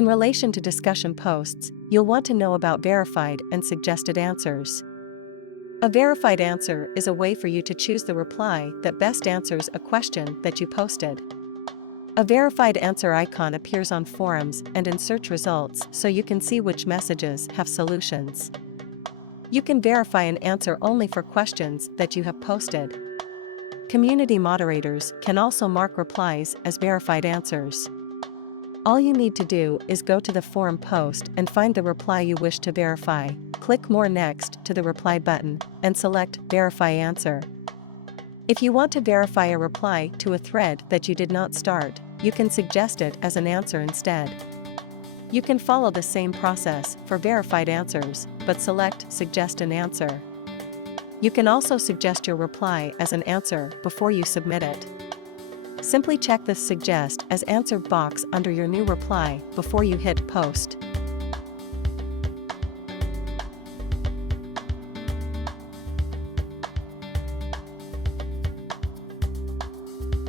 In relation to discussion posts, you'll want to know about verified and suggested answers. A verified answer is a way for you to choose the reply that best answers a question that you posted. A verified answer icon appears on forums and in search results so you can see which messages have solutions. You can verify an answer only for questions that you have posted. Community moderators can also mark replies as verified answers. All you need to do is go to the forum post and find the reply you wish to verify, click More next to the reply button, and select Verify Answer. If you want to verify a reply to a thread that you did not start, you can suggest it as an answer instead. You can follow the same process for verified answers, but select Suggest an Answer. You can also suggest your reply as an answer before you submit it. Simply check the Suggest as Answer box under your new reply before you hit Post.